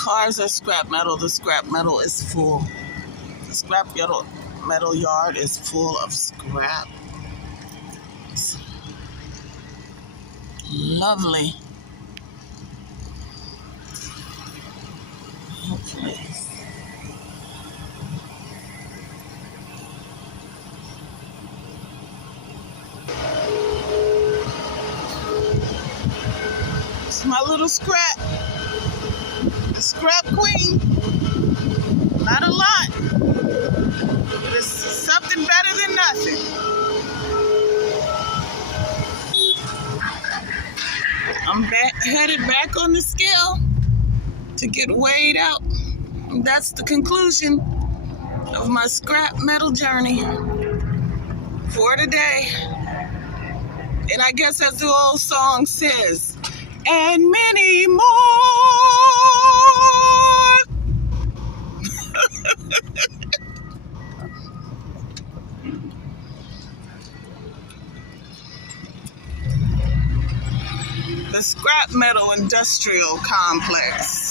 cars are scrap metal. The scrap metal is full. The scrap metal yard is full of scrap. It's lovely. Okay. It's my little scrap queen. Not a lot, but it's something better than nothing. I'm headed back on the scale to get weighed out. That's the conclusion of my scrap metal journey for today. And I guess as the old song says, and many more. The scrap metal industrial complex.